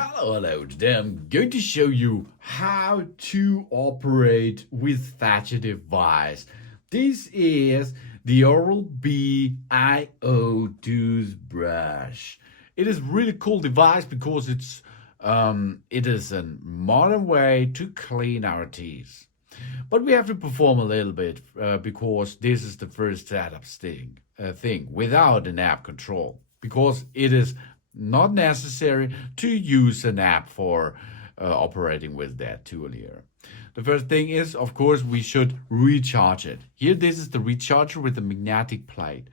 Hello, today I'm going to show you how to operate with such a device. This is the Oral-B IO toothbrush. It is a really cool device because it is a modern way to clean our teeth. But we have to perform a little bit because this is the first setup thing without an app control, because it is not necessary to use an app for operating with that tool here. The first thing is, of course, we should recharge it. Here, this is the recharger with the magnetic plate.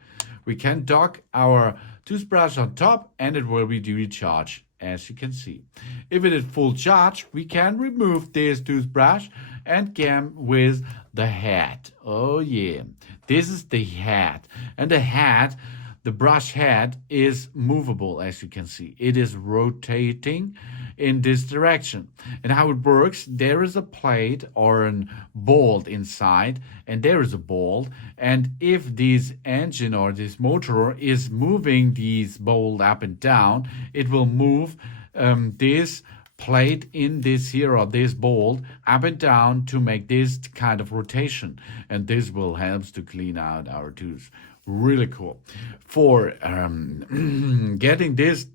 We can dock our toothbrush on top and it will be recharged, as you can see. If it is full charge, we can remove this toothbrush and come with the head. Oh yeah, this is the head. And the brush head is movable, as you can see. It is rotating in this direction. And how it works, there is a plate or a bolt inside, and there is a bolt. And if this engine or this motor is moving this bolt up and down, it will move this plate in this here or this bolt up and down to make this kind of rotation, and this will help to clean out our tooth. Really cool. For getting this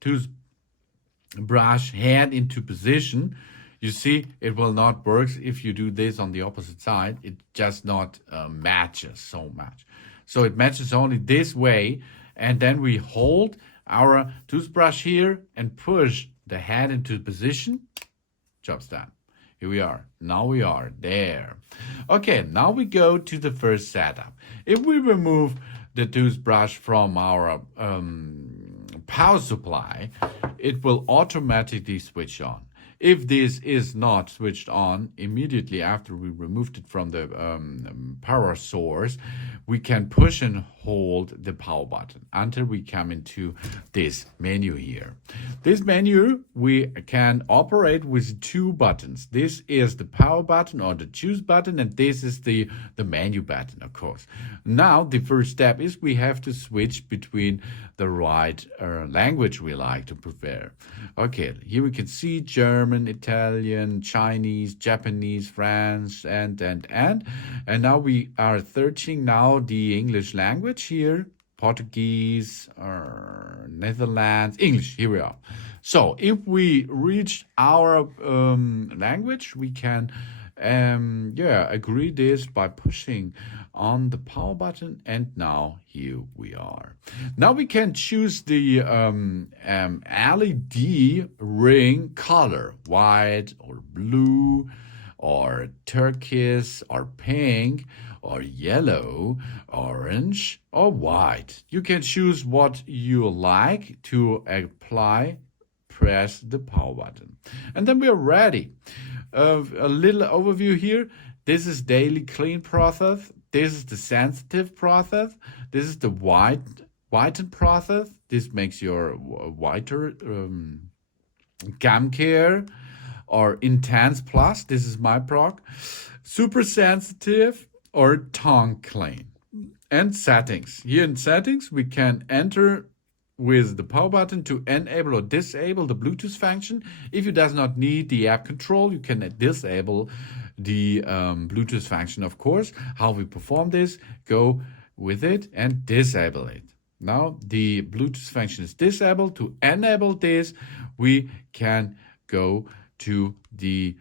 toothbrush head into position, you see it will not work if you do this on the opposite side. It just not matches so much. So it matches only this way, and then we hold our toothbrush here and push the head into position. Job's done. Here we are. Now we are there. Okay, now we go to the first setup. If we remove the toothbrush from our power supply, it will automatically switch on. If this is not switched on immediately after we removed it from the power source, we can push and hold the power button until we come into this menu here. This menu we can operate with two buttons. This is the power button or the choose button, and this is the menu button, of course. Now the first step is we have to switch between the right language we like to prefer. Okay, here we can see German, Italian, Chinese, Japanese, French, and now we are searching now the English language here, Portuguese, or Netherlands, English. Here we are. So if we reach our language, we can agree this by pushing on the power button, and now here we are. Now we can choose the LED ring color, white or blue or turquoise or pink or yellow, orange or white. You can choose what you like to apply. Press the power button, and then we are ready. A little overview here. This is daily clean process. This is the sensitive process. This is the whiten process. This makes your whiter gum care, or intense plus. This is my proc. Super sensitive or tongue clean. And settings. Here in settings, we can enter with the power button to enable or disable the Bluetooth function. If you does not need the app control, you can disable the Bluetooth function, of course. How we perform this, go with it and disable it. Now the Bluetooth function is disabled. To enable this, we can go to the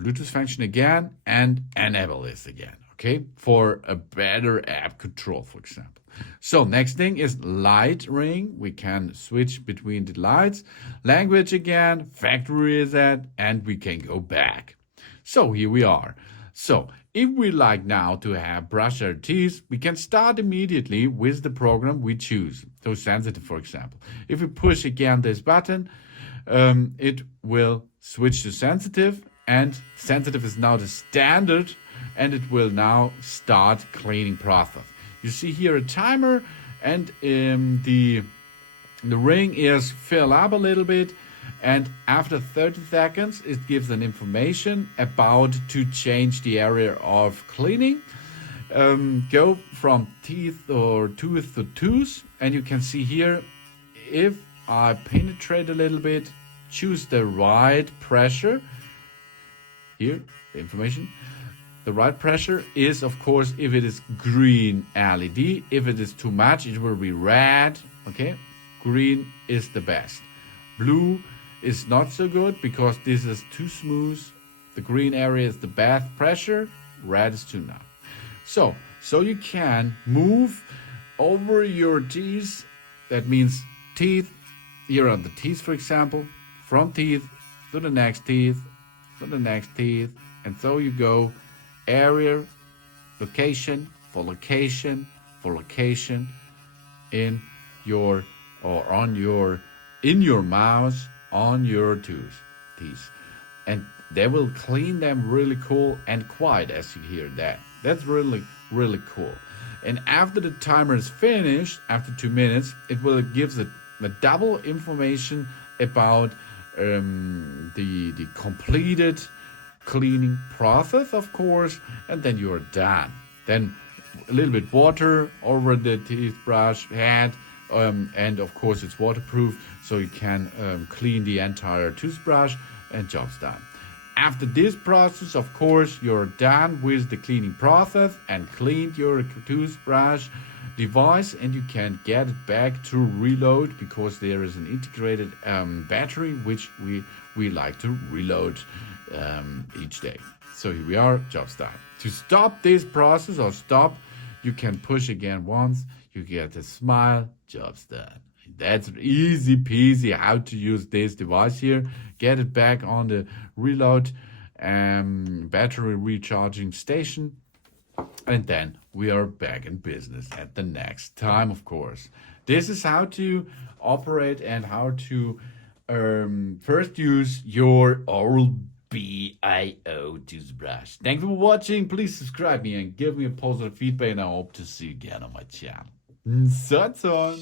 Bluetooth function again and enable this again. Okay, for a better app control, for example. So next thing is light ring. We can switch between the lights. Language again, factory reset, and we can go back. So here we are. So if we like now to have brush our teeth, we can start immediately with the program we choose. So sensitive, for example. If we push again this button, it will switch to sensitive, and sensitive is now the standard, and it will now start cleaning process. You see here a timer, and the ring is fill up a little bit, and after 30 seconds it gives an information about to change the area of cleaning. Go from teeth or tooth to tooth, and you can see here if I penetrate a little bit, choose the right pressure. Here, the information. The right pressure is, of course, if it is green LED. If it is too much, it will be red. Okay, green is the best. Blue is not so good because this is too smooth. The green area is the best pressure. Red is too now. So you can move over your teeth. That means teeth. Here on the teeth, for example, from teeth to the next teeth, to the next teeth, and so you go. Area, location for location for location in your in your mouth, on your teeth, and they will clean them really cool and quiet as you hear that. That's really cool. And after the timer is finished, after 2 minutes, it will give the double information about the completed cleaning process, of course, and then you're done. Then a little bit water over the toothbrush head, and of course it's waterproof, so you can clean the entire toothbrush, and job's done. After this process, of course, you're done with the cleaning process and cleaned your toothbrush device, and you can get it back to reload because there is an integrated battery which we like to reload each day. So here we are, job's done. To stop this process or stop, you can push again once, you get a smile, job's done. That's easy peasy how to use this device here. Get it back on the reload battery recharging station, and then we are back in business at the next time, of course. This is how to operate and how to first use your Oral-B I.O. toothbrush. Thanks for watching. Please subscribe me and give me a positive feedback, and I hope to see you again on my channel. So.